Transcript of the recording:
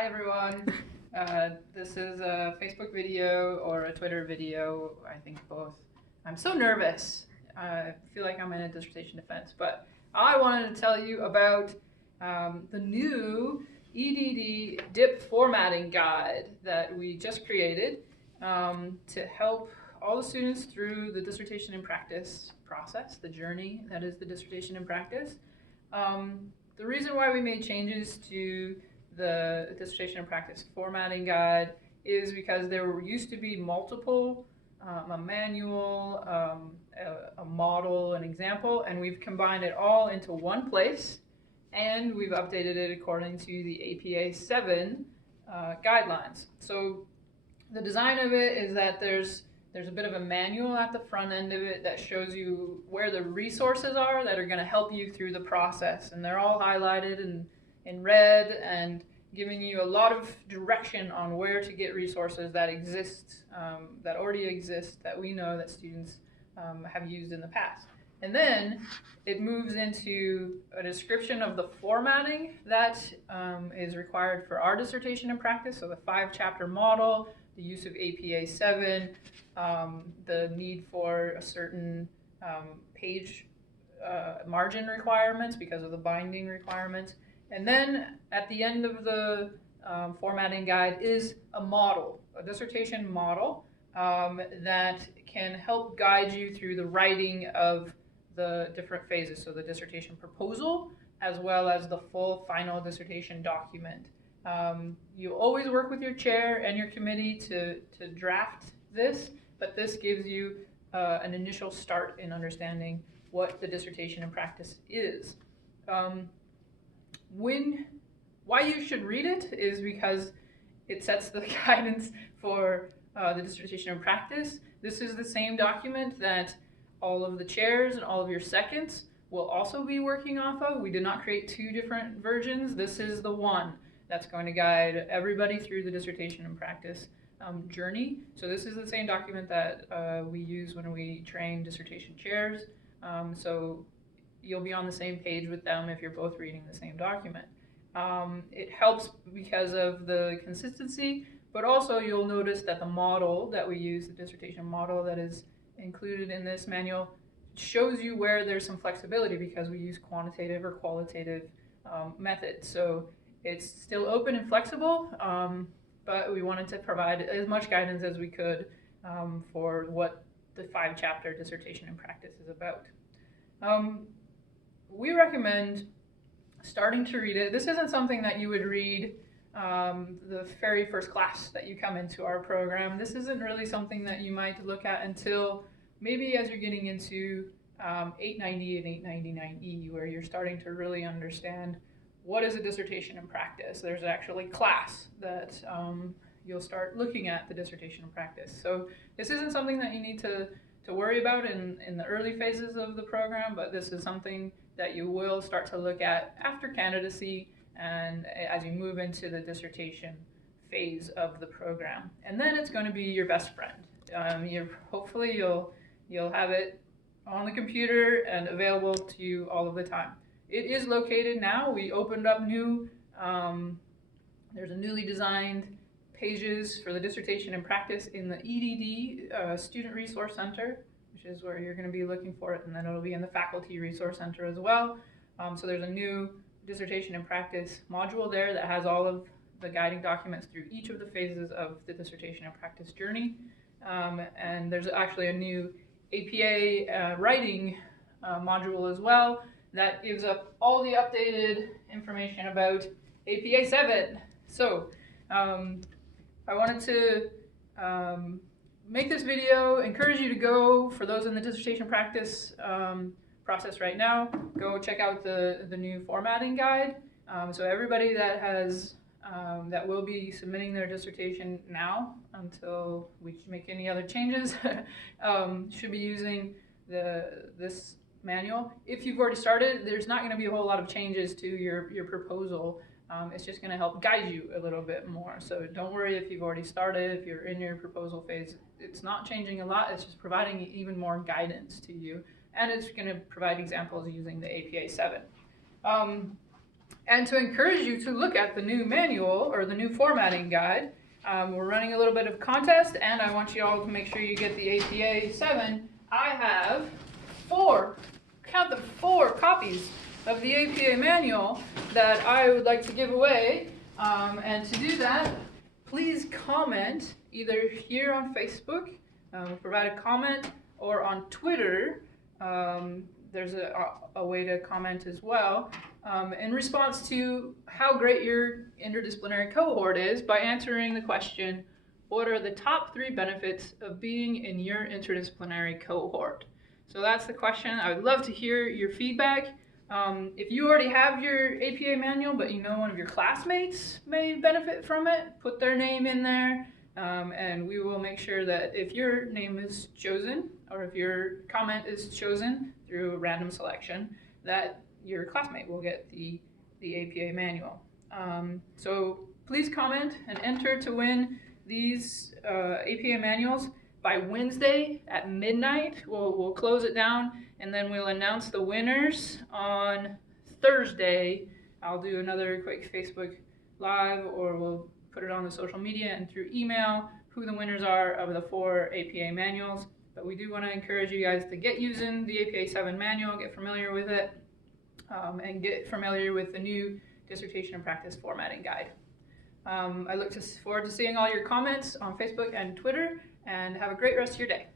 Hi everyone. This is a Facebook video or a Twitter video, I think both. I'm so nervous. I feel like I'm in a dissertation defense, but I wanted to tell you about the new EDD DIP formatting guide that we just created to help all the students through the dissertation in practice process, the journey that is the dissertation in practice. The reason why we made changes to the dissertation in practice formatting guide is because there used to be multiple, a manual, a model, an example, and we've combined it all into one place, and we've updated it according to the APA 7 guidelines. So the design of it is that there's a bit of a manual at the front end of it that shows you where the resources are that are going to help you through the process, and they're all highlighted in red and giving you a lot of direction on where to get resources that exist, that already exist, that we know that students have used in the past. And then it moves into a description of the formatting that is required for our dissertation in practice, so the 5-chapter model, the use of APA 7, the need for a certain page margin requirements because of the binding requirements. And then at the end of the formatting guide is a model, a dissertation model that can help guide you through the writing of the different phases. So the dissertation proposal, as well as the full final dissertation document. You always work with your chair and your committee to draft this, but this gives you an initial start in understanding what the dissertation in practice is. Why you should read it is because it sets the guidance for the dissertation in practice. This is the same document that all of the chairs and all of your seconds will also be working off of. We did not create 2 different versions. This is the one that's going to guide everybody through the dissertation in practice journey. So this is the same document that we use when we train dissertation chairs. So you'll be on the same page with them if you're both reading the same document. It helps because of the consistency, but also you'll notice that the model that we use, the dissertation model that is included in this manual, shows you where there's some flexibility because we use quantitative or qualitative methods. So it's still open and flexible, but we wanted to provide as much guidance as we could for what the 5-chapter dissertation in practice is about. We recommend starting to read it. This isn't something that you would read the very first class that you come into our program. This isn't really something that you might look at until maybe as you're getting into 890 and 899E, where you're starting to really understand what is a dissertation in practice. There's actually class that you'll start looking at the dissertation in practice. So this isn't something that you need to worry about in the early phases of the program, but this is something that you will start to look at after candidacy and as you move into the dissertation phase of the program. And then it's going to be your best friend. Hopefully you'll have it on the computer and available to you all of the time. It is located now. We opened up there's a newly designed pages for the dissertation in practice in the EDD Student Resource Center, which is where you're going to be looking for it, and then it'll be in the Faculty Resource Center as well. So there's a new dissertation in practice module there that has all of the guiding documents through each of the phases of the dissertation in practice journey. And there's actually a new APA writing module as well that gives up all the updated information about APA 7. So I wanted to make this video, encourage you to go, for those in the dissertation practice process right now, go check out the new formatting guide. So everybody that has that will be submitting their dissertation now until we make any other changes should be using this manual. If you've already started, there's not going to be a whole lot of changes to your proposal. It's just going to help guide you a little bit more. So don't worry if you've already started, if you're in your proposal phase. It's not changing a lot. It's just providing even more guidance to you. And it's going to provide examples using the APA 7. and to encourage you to look at the new manual or the new formatting guide. We're running a little bit of contest, and I want you all to make sure you get the APA 7. I have 4 copies of the APA manual that I would like to give away. And to do that, please comment either here on Facebook, provide a comment, or on Twitter. There's a way to comment as well, in response to how great your interdisciplinary cohort is by answering the question, what are the top 3 benefits of being in your interdisciplinary cohort? So that's the question. I would love to hear your feedback. If you already have your APA manual, but you know one of your classmates may benefit from it, put their name in there, and we will make sure that if your name is chosen, or if your comment is chosen through random selection, that your classmate will get the APA manual. So please comment and enter to win these APA manuals by Wednesday at midnight. We'll close it down, and then we'll announce the winners on Thursday. I'll do another quick Facebook Live, or we'll put it on the social media and through email who the winners are of the 4 APA manuals. But we do want to encourage you guys to get using the APA 7 manual, get familiar with it, and get familiar with the new dissertation and practice formatting guide. I look forward to seeing all your comments on Facebook and Twitter, and have a great rest of your day.